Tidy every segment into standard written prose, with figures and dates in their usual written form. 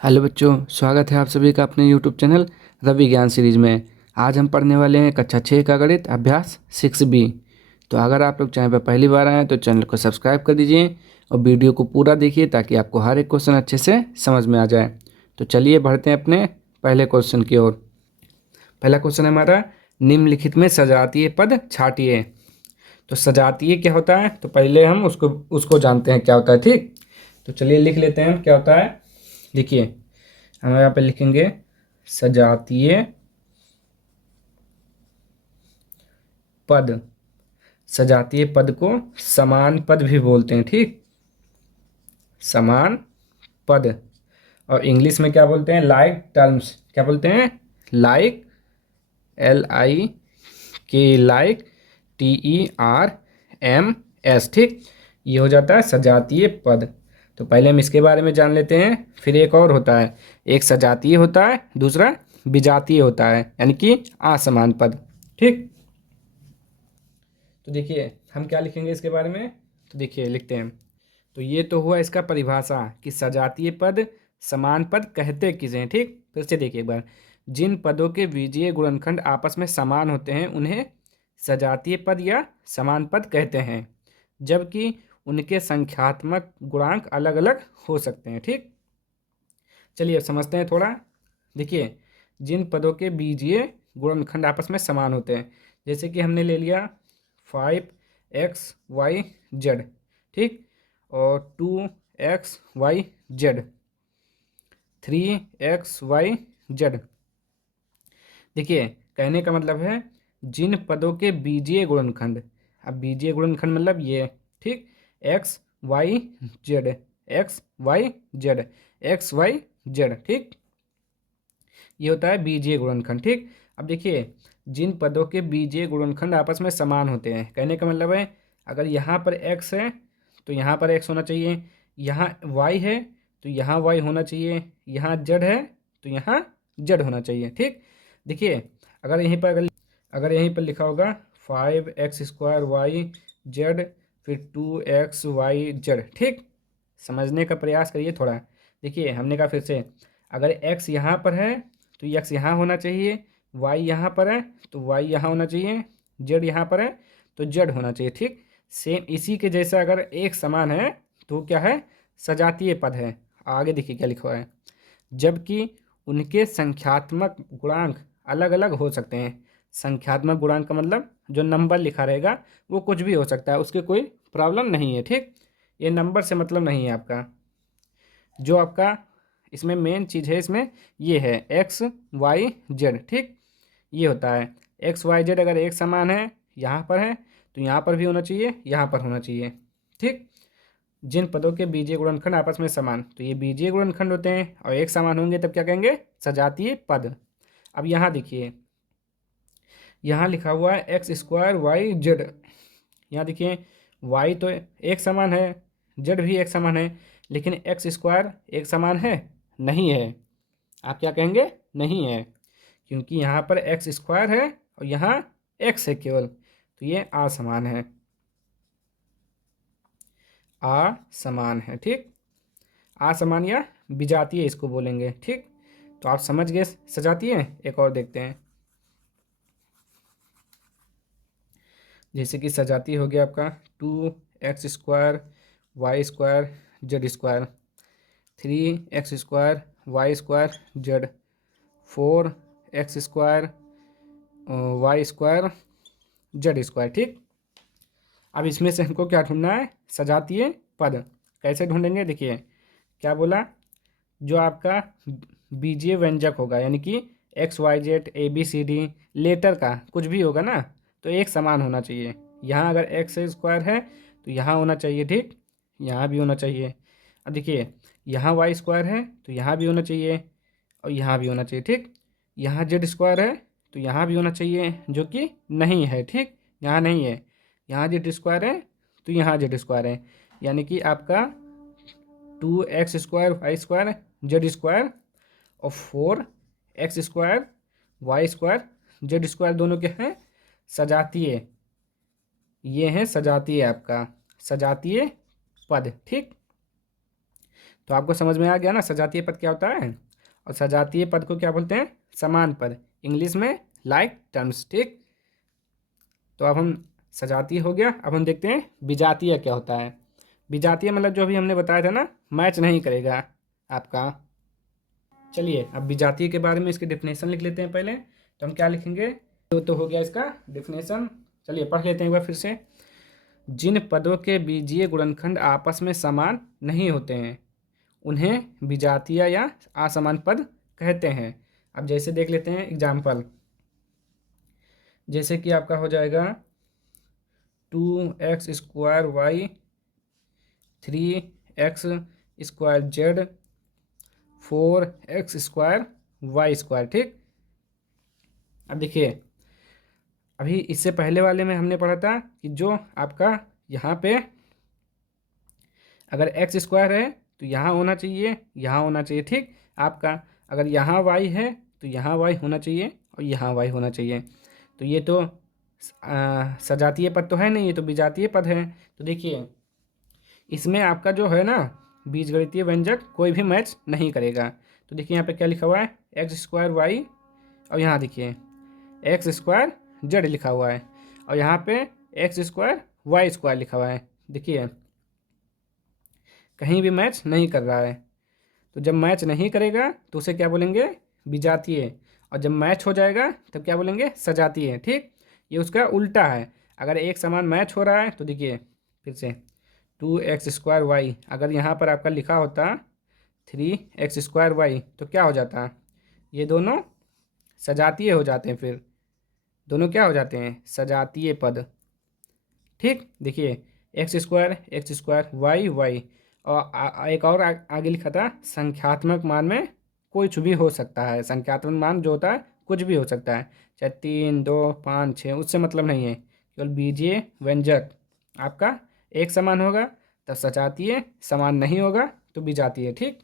Hello बच्चों, स्वागत है आप सभी का अपने यूट्यूब चैनल रवि ज्ञान सीरीज में। आज हम पढ़ने वाले हैं कक्षा 6 का गणित अभ्यास 6B। तो अगर आप लोग चैनल पर पहली बार आए हैं तो चैनल को सब्सक्राइब कर दीजिए और वीडियो को पूरा देखिए ताकि आपको हर एक क्वेश्चन अच्छे से समझ में आ जाए। तो चलिए बढ़ते हैं अपने पहले क्वेश्चन की ओर। पहला क्वेश्चन है हमारा, निम्नलिखित में सजातीय पद छाटिए। तो सजातीय क्या होता है, तो पहले हम उसको उसको जानते हैं क्या होता है। ठीक, तो चलिए लिख लेते हैं क्या होता है। देखिए, हम यहाँ पे लिखेंगे सजातीय पद। सजातीय पद को समान पद भी बोलते हैं। ठीक, समान पद। और इंग्लिश में क्या बोलते हैं, लाइक टर्म्स। क्या बोलते हैं, लाइक, LIK, लाइक, TERMS। ठीक, ये हो जाता है सजातीय पद। तो पहले हम इसके बारे में जान लेते हैं। फिर एक और होता है, एक सजातीय होता है, दूसरा विजातीय होता है, यानी कि असमान पद। ठीक, तो देखिए हम क्या लिखेंगे इसके बारे में। तो देखिए लिखते हैं। तो ये तो हुआ इसका परिभाषा कि सजातीय पद समान पद कहते किसे हैं। ठीक, फिर से देखिए एक बार। जिन पदों के बीजीय गुणनखंड आपस में समान होते हैं उन्हें सजातीय पद या समान पद कहते हैं, जबकि उनके संख्यात्मक गुणांक अलग अलग हो सकते हैं। ठीक, चलिए अब समझते हैं थोड़ा। देखिए, जिन पदों के बीजीय गुणनखंड आपस में समान होते हैं, जैसे कि हमने ले लिया 5XYZ। ठीक, और 2XYZ, 3XYZ। देखिए, कहने का मतलब है जिन पदों के बीजीय गुणनखंड, अब बीजीय गुणनखंड मतलब ये। ठीक, XYZ, XYZ, XYZ। ठीक, ये होता है बीजीय गुणनखंड। ठीक, अब देखिए, जिन पदों के बीजीय गुणनखंड आपस में समान होते हैं, कहने का मतलब है अगर यहाँ पर x है तो यहाँ पर x होना चाहिए, यहाँ y है तो यहाँ y होना चाहिए, यहाँ z है तो यहाँ z होना चाहिए। ठीक, देखिए अगर यहीं पर लिखा होगा 5x² y z, फिर 2xyz। ठीक, समझने का प्रयास करिए थोड़ा। देखिए हमने कहा फिर से, अगर x यहाँ पर है तो x यहाँ होना चाहिए, y यहाँ पर है तो y यहाँ होना चाहिए, z यहाँ पर है तो z होना चाहिए। ठीक, सेम इसी के जैसा अगर एक समान है तो क्या है, सजातीय पद है। आगे देखिए क्या लिखा हुआ है, जबकि उनके संख्यात्मक गुणांक अलग अलग हो सकते हैं। संख्यात्मक गुणांक का मतलब जो नंबर लिखा रहेगा वो कुछ भी हो सकता है, उसके कोई प्रॉब्लम नहीं है। ठीक, ये नंबर से मतलब नहीं है आपका। जो आपका इसमें मेन चीज़ है, इसमें ये है XYZ। ठीक, ये होता है XYZ। अगर एक समान है, यहाँ पर है तो यहाँ पर भी होना चाहिए, यहाँ पर होना चाहिए। ठीक, जिन पदों के बीजीय गुणनखंड आपस में समान, तो ये बीजीय गुणनखंड होते हैं और एक समान होंगे तब क्या कहेंगे, सजातीय पद। अब यहाँ देखिए, यहाँ लिखा हुआ है x² y z। यहाँ देखिए y तो एक समान है, z भी एक समान है, लेकिन x² एक समान है, नहीं है। आप क्या कहेंगे, नहीं है, क्योंकि यहाँ पर x² है और यहाँ x है केवल, तो ये असमान है, असमान है। ठीक, असमान या विजातीय इसको बोलेंगे। ठीक, तो आप समझ गए सजातीय। एक और देखते हैं, जैसे कि सजातीय हो गया आपका 2x² y² z², 3x² y² z, 4x² y² z²। ठीक, अब इसमें से हमको क्या ढूंढना है, सजातीय पद। कैसे ढूंढेंगे, देखिए क्या बोला, जो आपका बीजीय व्यंजक होगा, यानी कि XYZ ABCD लेटर का कुछ भी होगा ना, तो एक समान होना चाहिए। यहाँ अगर x² है तो यहाँ होना चाहिए। ठीक, यहाँ भी होना चाहिए। अब देखिए, यहाँ y² है तो यहाँ भी होना चाहिए और यहाँ भी होना चाहिए। ठीक, यहाँ Z² है तो यहाँ भी होना चाहिए, जो कि नहीं है। ठीक, यहाँ नहीं है, यहाँ Z² है तो यहाँ Z² है, यानी कि आपका 2x² y² और 4x² y² दोनों के हैं सजातीय। ये हैं सजातीय, आपका सजातीय पद। ठीक, तो आपको समझ में आ गया ना सजातीय पद क्या होता है। और सजातीय पद को क्या बोलते हैं, समान पद, इंग्लिश में लाइक टर्म्स। ठीक, तो अब हम सजातीय हो गया, अब हम देखते हैं विजातीय क्या होता है। विजातीय मतलब जो भी हमने बताया था ना, मैच नहीं करेगा आपका। चलिए अब विजातीय के बारे में इसकी डेफिनेशन लिख लेते हैं पहले। तो हम क्या लिखेंगे, तो हो गया इसका डेफिनेशन। चलिए पढ़ लेते हैं एक बार फिर से। जिन पदों के बीजीय गुणनखंड आपस में समान नहीं होते हैं उन्हें विजातीय या असमान पद कहते हैं। अब जैसे देख लेते हैं एग्जाम्पल, जैसे कि आपका हो जाएगा 2x² y 3x² z 4x² y²। ठीक, अब देखिए अभी इससे पहले वाले में हमने पढ़ा था कि जो आपका यहाँ पे अगर x² है तो यहाँ होना चाहिए, यहाँ होना चाहिए। ठीक, आपका अगर यहाँ y है तो यहाँ y होना चाहिए और यहाँ y होना चाहिए। तो ये तो सजातीय पद तो है नहीं, ये तो विजातीय पद है। तो देखिए इसमें आपका जो है ना बीजगणितीय व्यंजक कोई भी मैच नहीं करेगा। तो देखिए यहाँ पे क्या लिखा हुआ है, x² y, और यहाँ देखिए x² z लिखा हुआ है, और यहाँ पे x² y² लिखा हुआ है। देखिए कहीं भी मैच नहीं कर रहा है। तो जब मैच नहीं करेगा तो उसे क्या बोलेंगे, विजातीय, और जब मैच हो जाएगा तब क्या बोलेंगे, सजातीय। ठीक, ये उसका उल्टा है। अगर एक समान मैच हो रहा है तो देखिए फिर से 2x² y, अगर यहाँ पर आपका लिखा होता 3x² y तो क्या हो जाता, ये दोनों सजातीय हो जाते हैं, फिर दोनों क्या हो जाते हैं, सजातीय पद। ठीक, देखिए x² y और एक और आगे लिखा था संख्यात्मक मान में कुछ भी हो सकता है। संख्यात्मक मान जो होता है कुछ भी हो सकता है, चाहे 3 2 5 6, उससे मतलब नहीं है। केवल बीजीय व्यंजक आपका एक समान होगा तब सजातीय, समान नहीं होगा तो विजातीय। ठीक,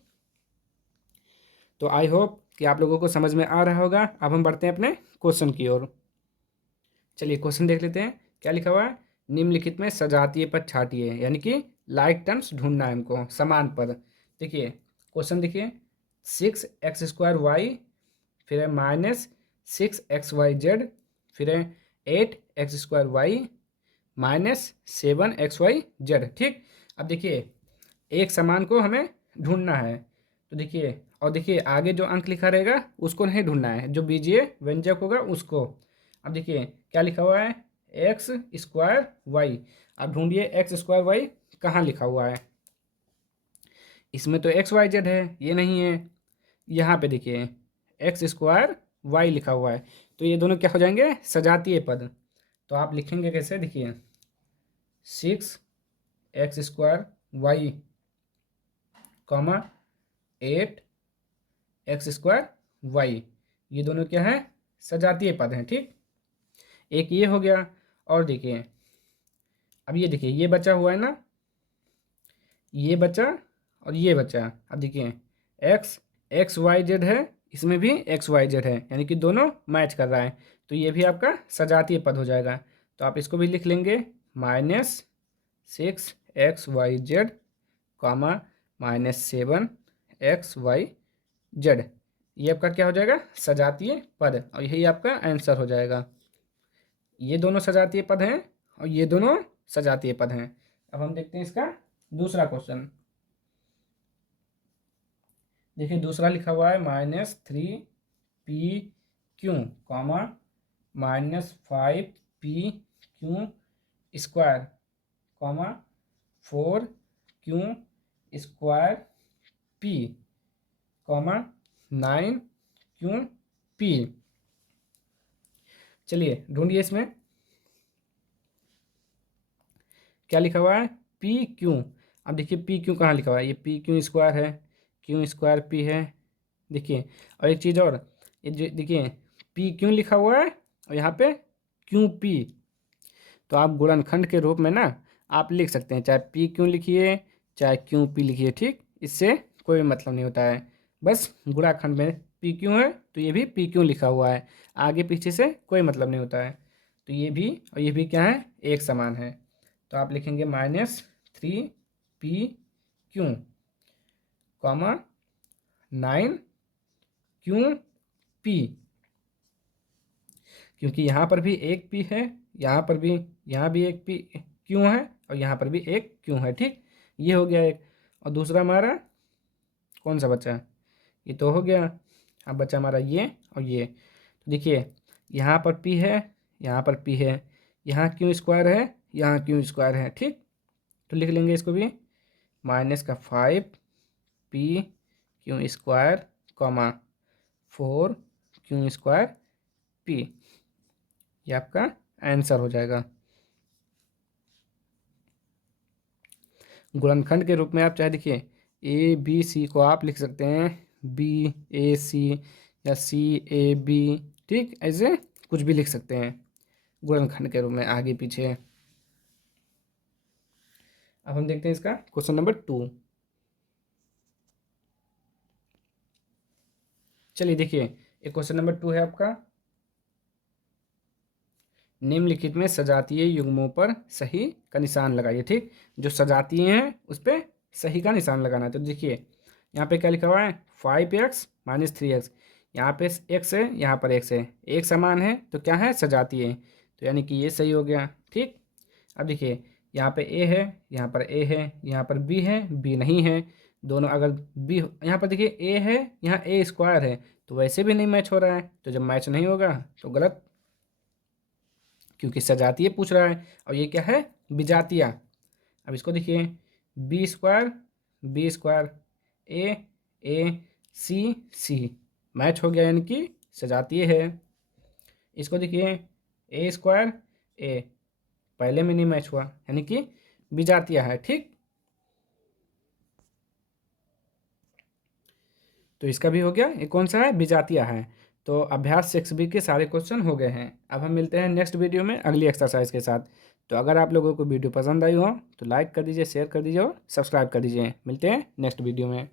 तो आई होप कि आप लोगों को समझ में आ रहा होगा। अब हम बढ़ते हैं अपने क्वेश्चन की ओर। चलिए क्वेश्चन देख लेते हैं क्या लिखा हुआ है। निम्नलिखित में सजातीय पद छाटिए, यानी कि लाइक टर्म्स ढूंढना है हमको, समान पद। देखिए क्वेश्चन देखिए 6x² y, फिर है -6xyz, फिर है 8x² y -7xyz। ठीक, अब देखिए एक समान को हमें ढूंढना है। तो देखिए और देखिए आगे जो अंक लिखा रहेगा उसको नहीं ढूंढना है, जो बीजीय व्यंजक होगा उसको। अब देखिए क्या लिखा हुआ है, x²y। अब ढूंढिए x²y कहाँ लिखा हुआ है। इसमें तो xyz है, ये नहीं है। यहाँ पे देखिए x² y लिखा हुआ है, तो ये दोनों क्या हो जाएंगे, सजातीय पद। तो आप लिखेंगे कैसे, देखिए 6x²y, 8x²y, ये दोनों क्या है, सजातीय पद हैं। ठीक, एक ये हो गया। और देखिए अब ये देखिए ये बचा हुआ है ना, ये बचा और ये बचा। अब देखिए x y z है, इसमें भी x y z है, यानी कि दोनों मैच कर रहा है, तो ये भी आपका सजातीय पद हो जाएगा। तो आप इसको भी लिख लेंगे -6xyz, -7xyz। ये आपका क्या हो जाएगा, सजातीय पद, और यही आपका आंसर हो जाएगा। ये दोनों सजातीय पद हैं और ये दोनों सजातीय पद हैं। अब हम देखते हैं इसका दूसरा क्वेश्चन। देखिए दूसरा लिखा हुआ है -3pq, -5pq², 4q²p, 9q_p। चलिए ढूंढिए इसमें क्या लिखा हुआ है, पी क्यू। अब देखिए पी क्यू कहाँ लिखा हुआ है, ये pq² है, q²p है। देखिए और एक चीज़ और, ये देखिए पी क्यू लिखा हुआ है और यहाँ पे QP। तो आप गुणनखंड के रूप में ना आप लिख सकते हैं, चाहे पी क्यू लिखिए चाहे QP लिखिए। ठीक, इससे कोई मतलब नहीं होता है। बस गुणाखंड में पी क्यू है तो ये भी पी क्यू लिखा हुआ है, आगे पीछे से कोई मतलब नहीं होता है। तो ये भी और ये भी क्या है, एक समान है। तो आप लिखेंगे -3pq, कॉमा 9 QP, क्योंकि यहाँ पर भी एक P है, यहाँ पर भी, यहाँ भी एक P Q है और यहाँ पर भी एक Q है। ठीक, ये हो गया एक। और दूसरा हमारा कौन सा बचा? ये तो हो गया। अब बचा हमारा ये और ये। तो देखिए यहाँ पर P है, यहाँ पर P है, यहाँ Q स्क्वायर है, यहाँ Q स्क्वायर है। ठीक, तो लिख लेंगे इसको भी, -5P Q square comma 4Q square P, ये आपका आंसर हो जाएगा। गुणनखंड के रूप में आप चाहे देखिए ABC को आप लिख सकते हैं BAC या CAB। ठीक, ऐसे कुछ भी लिख सकते हैं गुणनखंड के रूप में, आगे पीछे। अब हम देखते हैं इसका क्वेश्चन नंबर 2। चलिए देखिए, एक क्वेश्चन नंबर 2 है आपका, निम्नलिखित में सजातीय युग्मों पर सही का निशान लगाइए। ठीक, जो सजातीय हैं उस पर सही का निशान लगाना है। तो देखिए यहाँ पे क्या लिखा हुआ है, 5x - 3x, यहाँ पे x है, यहाँ पर x है, एक समान है तो क्या है, सजातीय है, तो यानी कि ये सही हो गया। ठीक, अब देखिए यहाँ पे a है, यहाँ पर a है, यहाँ पर b है, b नहीं है, दोनों अगर b, यहाँ पर देखिए a है, यहाँ a स्क्वायर है, तो वैसे भी नहीं मैच हो रहा है, तो जब मैच नहीं होगा तो गलत, क्योंकि सजातीय पूछ रहा है और ये क्या है, विजातीय। अब इसको देखिए बी स्क्वायर ए सी मैच हो गया, यानी कि सजातीय है। इसको देखिए ए स्क्वायर ए, पहले में नहीं मैच हुआ, यानी कि विजातीय है। ठीक, तो इसका भी हो गया, ये कौन सा है, विजातीय है। तो अभ्यास 6B के सारे क्वेश्चन हो गए हैं। अब हम मिलते हैं नेक्स्ट वीडियो में अगली एक्सरसाइज के साथ। तो अगर आप लोगों को वीडियो पसंद आई हो तो लाइक कर दीजिए, शेयर कर दीजिए और सब्सक्राइब कर दीजिए। मिलते हैं नेक्स्ट वीडियो में।